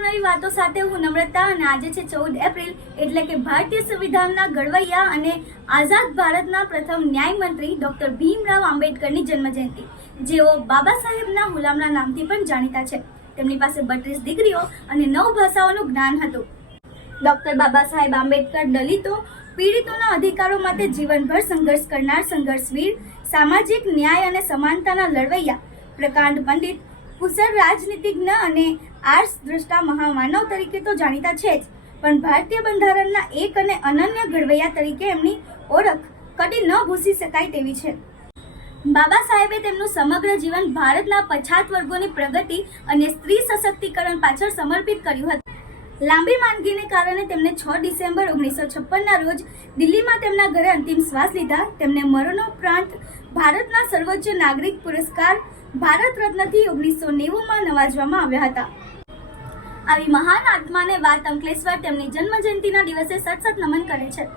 નવી વાતો સાથે હું નમ્રતા અને આજે છે ચૌદ એપ્રિલ એટલે કે ભારતીય સંવિધાનના ઘડવૈયા અને આઝાદ ભારતના પ્રથમ ન્યાયમંત્રી ડોક્ટર ભીમરાવ આંબેડકરની જન્મજયંતિ, જેઓ બાબા સાહેબના હુલામના નામથી પણ જાણીતા છે. તેમની પાસે બત્રીસ ડિગ્રીઓ અને નવ ભાષાઓનું જ્ઞાન હતું. ડોક્ટર બાબા સાહેબ આંબેડકર દલિતો, પીડિતોના અધિકારો માટે જીવનભર સંઘર્ષ કરનાર સંઘર્ષવીર, સામાજિક ન્યાય અને સમાનતાના લડવૈયા, પ્રકાંડ પંડિત કુશળ રાજનીતિજ્ઞ અને આર્ટ્સ દ્રષ્ટા મહામાનવ તરીકે તો જાણીતા છે જ. પણ ભારતીય બંધારણના એક અને અનન્ય ઘડવૈયા તરીકે એમની ઓળખ કદી ન ભૂસી શકાય તેવી છે. બાબા સાહેબે તેમનું સમગ્ર જીવન ભારતના પછાત વર્ગોની પ્રગતિ અને સ્ત્રી સશક્તિકરણ પાછળ સમર્પિત કર્યું હતું. લાંબી માંદગીને કારણે તેમણે છ ડિસેમ્બર ઓગણીસો છપ્પનના રોજ દિલ્હીમાં તેમના ઘરે અંતિમ શ્વાસ લીધા. તેમને મરણોપરાંત ભારતના સર્વોચ્ચ નાગરિક પુરસ્કાર ભારત રત્નથી ઓગણીસો નેવુંમાં નવાજવામાં આવ્યા હતા. આવી મહાન આત્માને વાત અંકલેશ્વર તેમની જન્મ જયંતિના દિવસે સતસત નમન કરે છે.